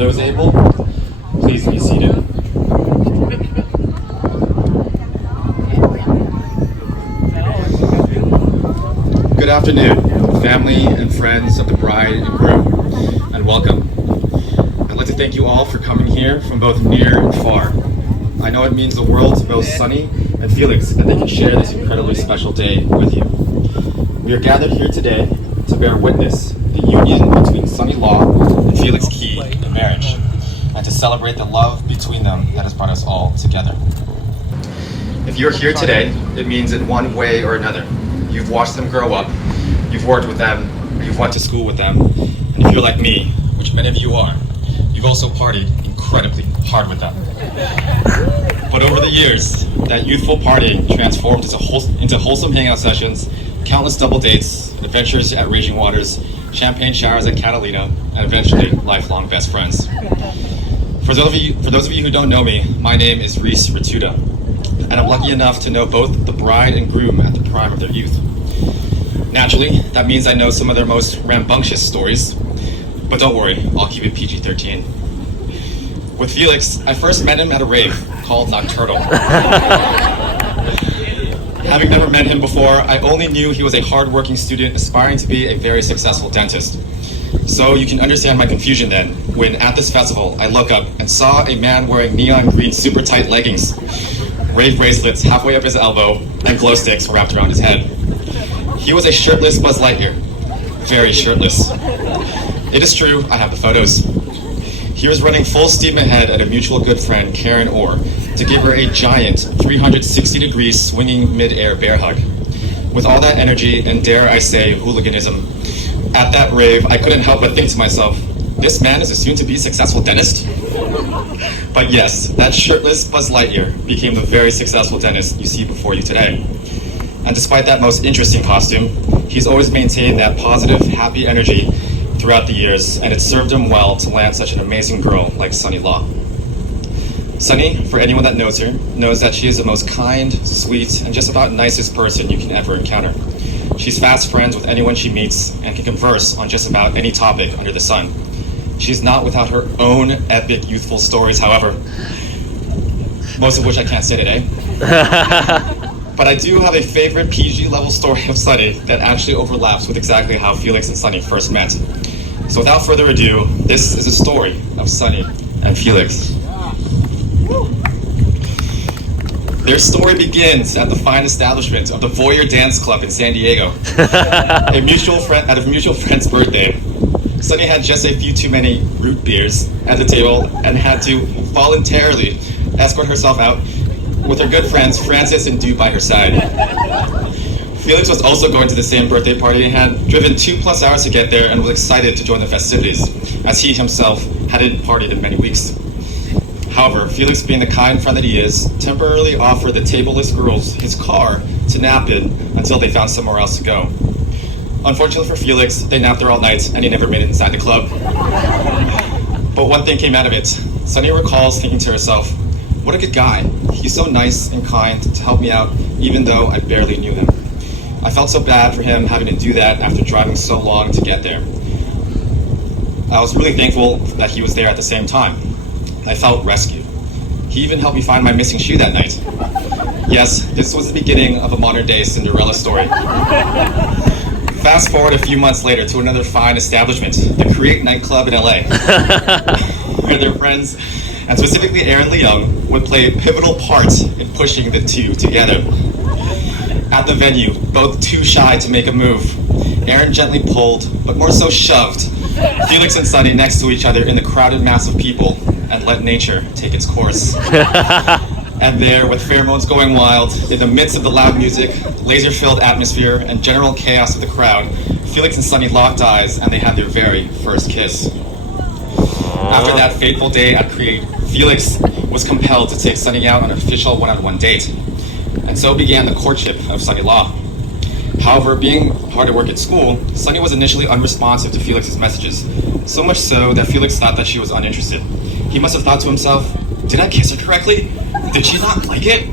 Those able, please be seated. Good afternoon, family and friends of the bride and groom, and welcome. I'd like to thank you all for coming here from both near and far. I know it means the world to both Sunny and Felix that they can share this incredibly special day with you. We are gathered here today to bear witness the union between Sunny Law and Felix Key in marriage, and to celebrate the love between them that has brought us all together. If you're here today, it means in one way or another, you've watched them grow up, you've worked with them, you've went to school with them, and if you're like me, which many of you are, you've also partied incredibly hard with them. But over the years, that youthful partying transformed into wholesome hangout sessions, countless double dates, adventures at Raging Waters, champagne showers at Catalina, and eventually lifelong best friends. For those of you who don't know me, my name is Rees Retuta, and I'm lucky enough to know both the bride and groom at the prime of their youth. Naturally, that means I know some of their most rambunctious stories, but don't worry, I'll keep it PG-13. With Felix, I first met him at a rave called Nocturnal. Having never met him before, I only knew he was a hard-working student aspiring to be a very successful dentist. So you can understand my confusion then, when at this festival, I look up and saw a man wearing neon green super tight leggings, rave bracelets halfway up his elbow, and glow sticks wrapped around his head. He was a shirtless Buzz Lightyear. Very shirtless. It is true, I have the photos. He was running full steam ahead at a mutual good friend, Karen Orr, to give her a giant 360-degree swinging mid-air bear hug. With all that energy and, dare I say, hooliganism, at that rave, I couldn't help but think to myself, this man is a soon-to-be successful dentist? But yes, that shirtless Buzz Lightyear became the very successful dentist you see before you today. And despite that most interesting costume, he's always maintained that positive, happy energy throughout the years, and it served him well to land such an amazing girl like Sunny Law. Sunny, for anyone that knows her, knows that she is the most kind, sweet, and just about nicest person you can ever encounter. She's fast friends with anyone she meets and can converse on just about any topic under the sun. She's not without her own epic youthful stories, however, most of which I can't say today. But I do have a favorite PG-level story of Sunny that actually overlaps with exactly how Felix and Sunny first met. So without further ado, this is a story of Sunny and Felix. Their story begins at the fine establishment of the Voyeur Dance Club in San Diego. At a mutual friend's birthday, Sunny had just a few too many root beers at the table and had to voluntarily escort herself out with her good friends Francis and Duke by her side. Felix was also going to the same birthday party and had driven 2+ hours to get there and was excited to join the festivities, as he himself hadn't partied in many weeks. However, Felix, being the kind friend that he is, temporarily offered the tableless girls his car to nap in until they found somewhere else to go. Unfortunately for Felix, they napped there all night and he never made it inside the club. But one thing came out of it. Sunny recalls thinking to herself, what a good guy. He's so nice and kind to help me out, even though I barely knew him. I felt so bad for him having to do that after driving so long to get there. I was really thankful that he was there at the same time. I felt rescued. He even helped me find my missing shoe that night. Yes, this was the beginning of a modern-day Cinderella story. Fast forward a few months later to another fine establishment, the Create nightclub in LA, where their friends, and specifically Aaron Leung, would play a pivotal part in pushing the two together. At the venue, both too shy to make a move, Aaron gently pulled, but more so shoved, Felix and Sunny next to each other in the crowded mass of people and let nature take its course. And there, with pheromones going wild, in the midst of the loud music, laser-filled atmosphere, and general chaos of the crowd, Felix and Sunny locked eyes and they had their very first kiss. After that fateful day at Create, Felix was compelled to take Sunny out on an official one-on-one date. And so began the courtship of Sunny Law. However, being hard at work at school, Sunny was initially unresponsive to Felix's messages, so much so that Felix thought that she was uninterested. He must have thought to himself, did I kiss her correctly? Did she not like it?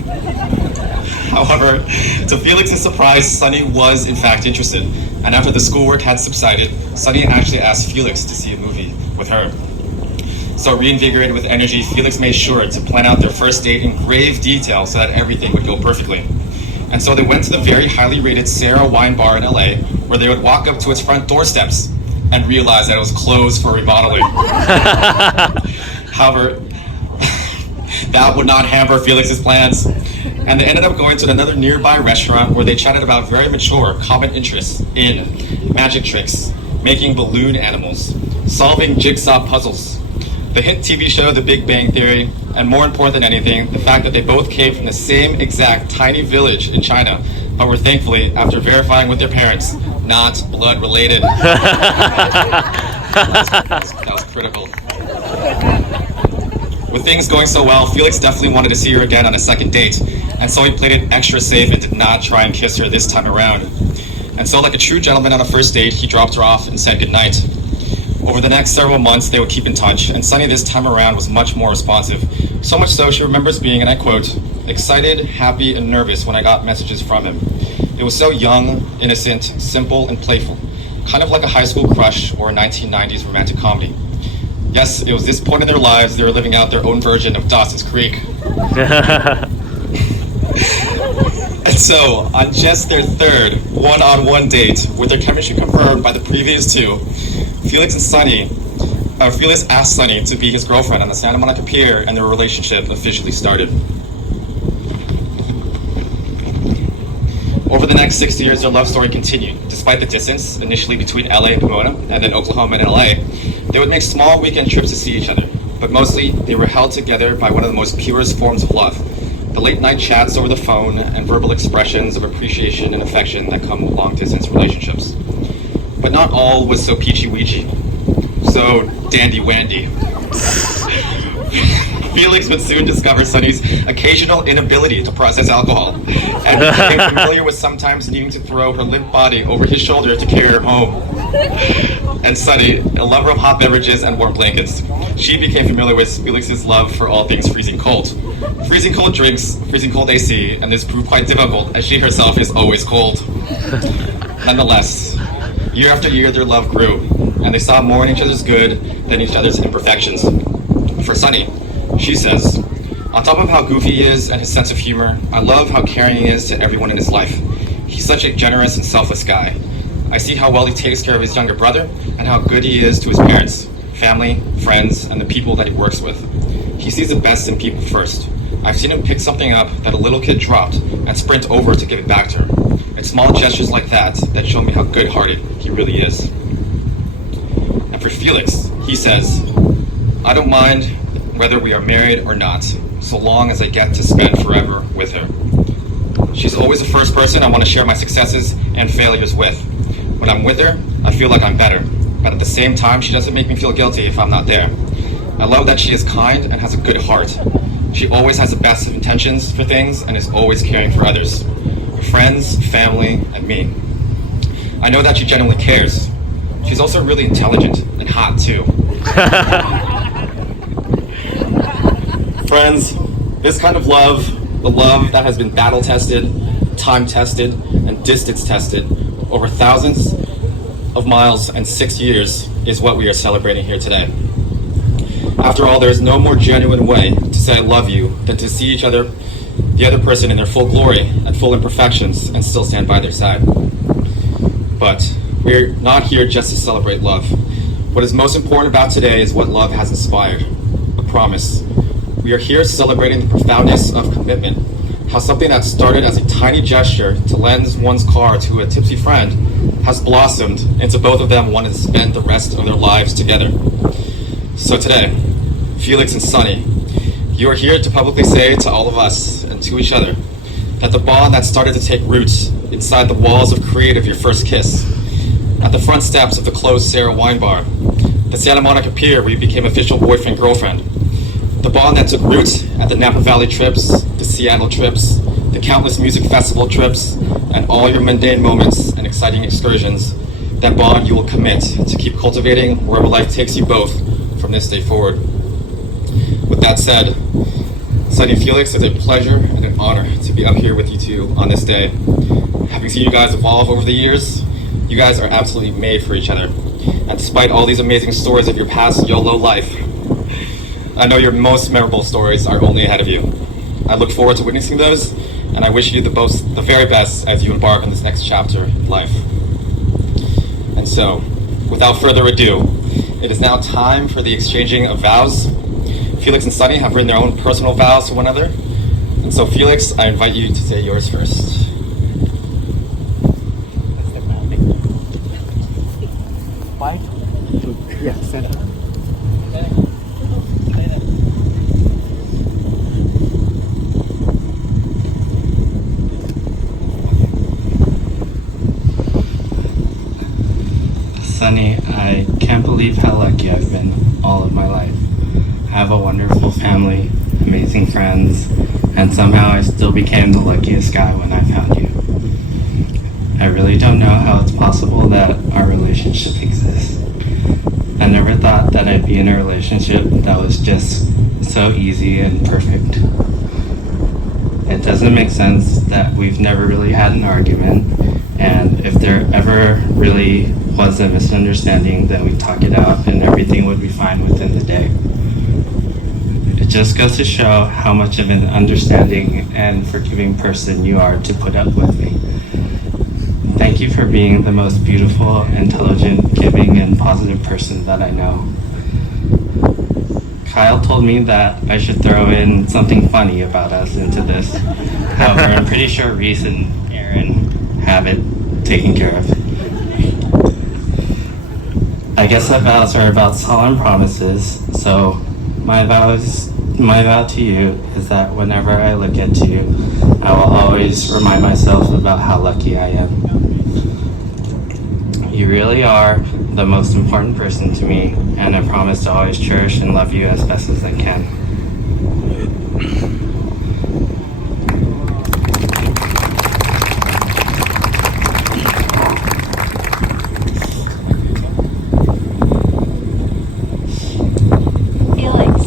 However, to Felix's surprise, Sunny was in fact interested, and after the schoolwork had subsided, Sunny actually asked Felix to see a movie with her. So reinvigorated with energy, Felix made sure to plan out their first date in grave detail so that everything would go perfectly. And so they went to the very highly rated Sarah Wine Bar in LA, where they would walk up to its front doorsteps and realize that it was closed for remodeling. However, that would not hamper Felix's plans. And they ended up going to another nearby restaurant where they chatted about very mature common interests in magic tricks, making balloon animals, solving jigsaw puzzles, the hit TV show The Big Bang Theory, and more important than anything, the fact that they both came from the same exact tiny village in China, but were thankfully, after verifying with their parents, not blood related. That was critical. With things going so well, Felix definitely wanted to see her again on a second date, and so he played it extra safe and did not try and kiss her this time around. And so, like a true gentleman on a first date, he dropped her off and said goodnight. Over the next several months, they would keep in touch, and Sunny this time around was much more responsive. So much so, she remembers being, and I quote, excited, happy, and nervous when I got messages from him. It was so young, innocent, simple, and playful, kind of like a high school crush or a 1990s romantic comedy. Yes, it was this point in their lives they were living out their own version of Dawson's Creek. And so, on just their third one-on-one date, with their chemistry confirmed by the previous two, Felix asked Sunny to be his girlfriend on the Santa Monica Pier, and their relationship officially started. Over the next 6 years, their love story continued. Despite the distance, initially between LA and Pomona, and then Oklahoma and LA, they would make small weekend trips to see each other. But mostly, they were held together by one of the most purest forms of love. The late-night chats over the phone and verbal expressions of appreciation and affection that come with long-distance relationships. But not all was so peachy-weechy, so dandy-wandy. Felix would soon discover Sunny's occasional inability to process alcohol, and became familiar with sometimes needing to throw her limp body over his shoulder to carry her home. And Sunny, a lover of hot beverages and warm blankets, she became familiar with Felix's love for all things freezing cold. Freezing cold drinks, freezing cold AC, and this proved quite difficult as she herself is always cold. Nonetheless, year after year their love grew, and they saw more in each other's good than each other's imperfections. For Sunny, she says, on top of how goofy he is and his sense of humor, I love how caring he is to everyone in his life. He's such a generous and selfless guy. I see how well he takes care of his younger brother and how good he is to his parents, family, friends, and the people that he works with. He sees the best in people first. I've seen him pick something up that a little kid dropped and sprint over to give it back to her. It's small gestures like that that show me how good-hearted he really is. And for Felix, he says, I don't mind whether we are married or not, so long as I get to spend forever with her. She's always the first person I want to share my successes and failures with. When I'm with her, I feel like I'm better, but at the same time, she doesn't make me feel guilty if I'm not there. I love that she is kind and has a good heart. She always has the best of intentions for things and is always caring for others, her friends, family, and me. I know that she genuinely cares. She's also really intelligent and hot too. Friends, this kind of love, the love that has been battle-tested, time-tested, and distance-tested over thousands of miles and 6 years, is what we are celebrating here today. After all, there is no more genuine way to say I love you than to see the other person in their full glory and full imperfections, and still stand by their side. But we're not here just to celebrate love. What is most important about today is what love has inspired, a promise. We are here celebrating the profoundness of commitment, how something that started as a tiny gesture to lend one's car to a tipsy friend has blossomed into both of them wanting to spend the rest of their lives together. So today, Felix and Sunny, you are here to publicly say to all of us and to each other that the bond that started to take roots inside the walls of Creative Your First Kiss, at the front steps of the closed Sarah Wine Bar, the Santa Monica Pier where you became official boyfriend-girlfriend, the bond that took roots at the Napa Valley trips, the Seattle trips, the countless music festival trips, and all your mundane moments and exciting excursions, that bond you will commit to keep cultivating wherever life takes you both from this day forward. With that said, Sunny and Felix, it's a pleasure and an honor to be up here with you two on this day. Having seen you guys evolve over the years, you guys are absolutely made for each other. And despite all these amazing stories of your past YOLO life, I know your most memorable stories are only ahead of you. I look forward to witnessing those, and I wish you the very best as you embark on this next chapter of life. And so, without further ado, it is now time for the exchanging of vows. Felix and Sunny have written their own personal vows to one another. And so, Felix, I invite you to say yours first. Sunny, I can't believe how lucky I've been all of my life. I have a wonderful family, amazing friends, and somehow I still became the luckiest guy when I found you. I really don't know how it's possible that our relationship exists. I never thought that I'd be in a relationship that was just so easy and perfect. It doesn't make sense that we've never really had an argument, and if there ever really was a misunderstanding, then we talk it out and everything would be fine within the day. It just goes to show how much of an understanding and forgiving person you are to put up with me. Thank you for being the most beautiful, intelligent, giving, and positive person that I know. Kyle told me that I should throw in something funny about us into this. However, I'm pretty sure Rees and Aaron have it taken care of. I guess that vows are about solemn promises, so my vow to you is that whenever I look at you, I will always remind myself about how lucky I am. You really are the most important person to me, and I promise to always cherish and love you as best as I can. Felix,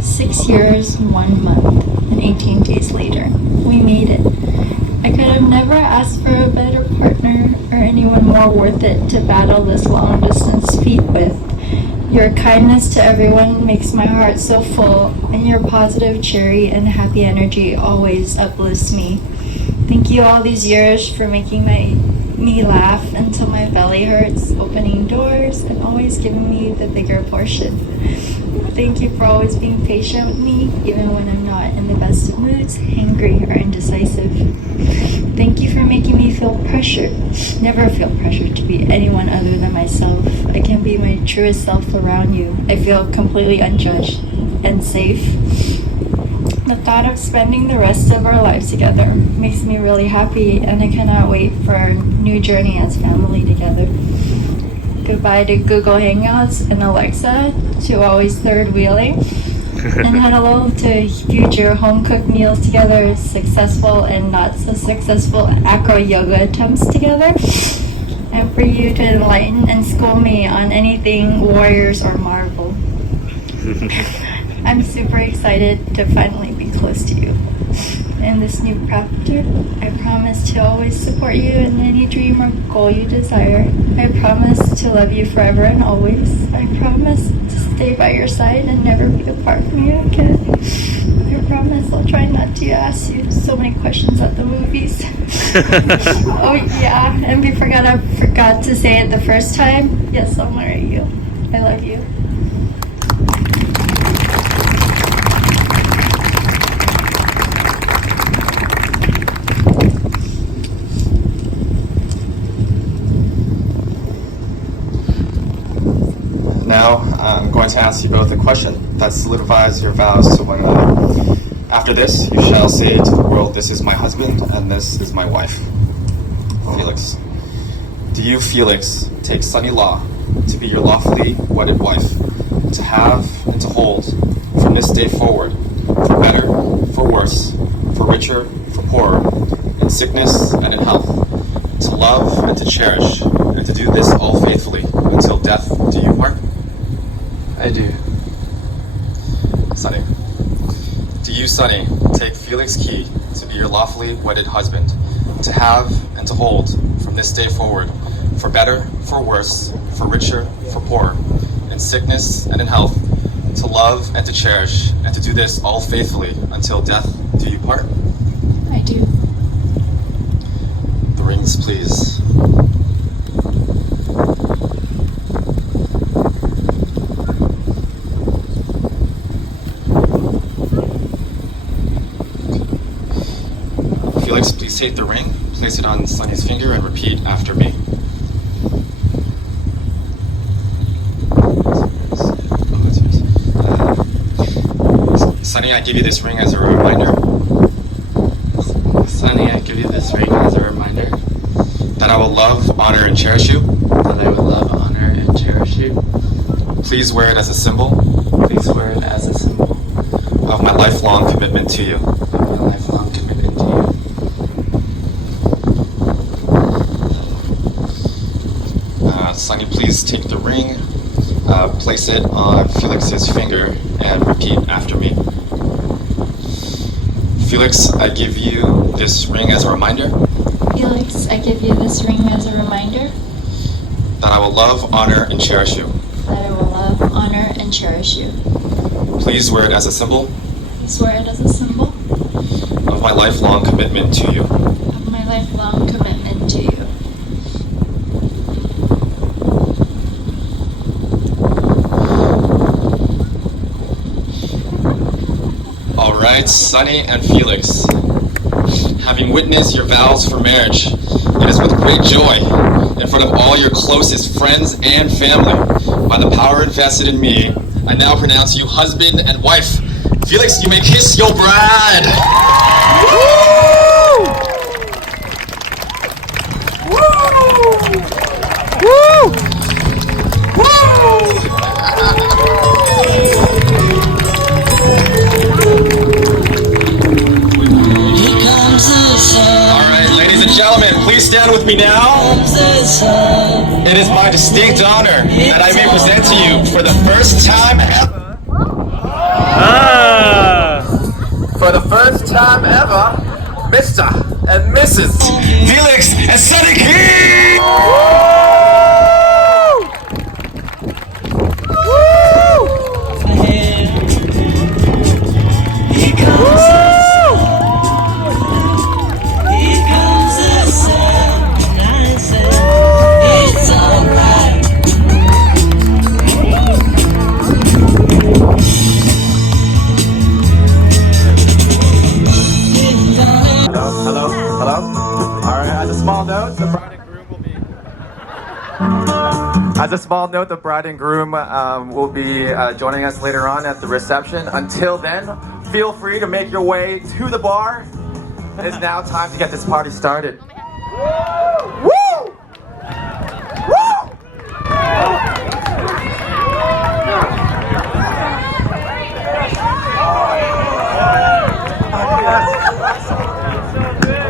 6 years, 1 month, and 18 days later, we made it. I could have never asked for a better partner or anyone more worth it to battle this long distance feat with. Your kindness to everyone makes my heart so full, and your positive, cheery, and happy energy always uplifts me. Thank you all these years for making me laugh until my belly hurts, opening doors, and always giving me the bigger portion. Thank you for always being patient with me, even when I'm not in the best of moods, angry, or indecisive. Thank you for making me feel pressured. Never feel pressured to be anyone other than myself. I can be my truest self around you. I feel completely unjudged and safe. The thought of spending the rest of our lives together makes me really happy, and I cannot wait for our new journey as family together. Goodbye to Google Hangouts and Alexa to always third wheeling. And hello to future home-cooked meals together, successful and not so successful acro yoga attempts together. And for you to enlighten and school me on anything Warriors or Marvel. I'm super excited to finally be close to you. In this new chapter, I promise to always support you in any dream or goal you desire. I promise to love you forever and always. I promise to stay by your side and never be apart from you again. I promise I'll try not to ask you so many questions at the movies. Oh yeah, and I forgot to say it the first time. Yes, I'll marry you. I love you. Now, I'm going to ask you both a question that solidifies your vows to one another. After this, you shall say to the world, "This is my husband, and this is my wife." Felix. Do you, Felix, take Sunny Law to be your lawfully wedded wife, to have and to hold, from this day forward, for better, for worse, for richer, for poorer, in sickness and in health, to love and to cherish, and to do this all faithfully, until death do you part? I do. Sunny. Do you, Sunny, take Felix Key to be your lawfully wedded husband, to have and to hold, from this day forward, for better, for worse, for richer, for poorer, in sickness and in health, to love and to cherish, and to do this all faithfully until death do you part? I do. The rings, please. Felix, please take the ring, place it on Sunny's finger, and repeat after me. Sunny, I give you this ring as a reminder Sonny, I give you this ring as a reminder that I will love, honor, and cherish you. that I will love, honor, and cherish you. Please wear it as a symbol Please wear it as a symbol of my lifelong commitment to you. of my lifelong commitment to you. Sunny, please take the ring, place it on Felix's finger, and repeat after me. Felix, I give you this ring as a reminder Felix, I give you this ring as a reminder that I will love, honor, and cherish you. that I will love, honor, and cherish you. Please wear it as a symbol Please wear it as a symbol of my lifelong commitment to you. of my lifelong commitment to you. All right, Sunny and Felix, having witnessed your vows for marriage, it is with great joy in front of all your closest friends and family, by the power invested in me, I now pronounce you husband and wife. Felix, you may kiss your bride. All right, ladies and gentlemen, please stand with me now. It is my distinct honor that I may present to you for the first time ever. For the first time ever, Mr. and Mrs. Felix and Sunny King! Hello? All right, as a small note, the bride and groom will be... As a small note, the bride and groom will be joining us later on at the reception. Until then, feel free to make your way to the bar. It is now time to get this party started. Woo! Woo! Yes.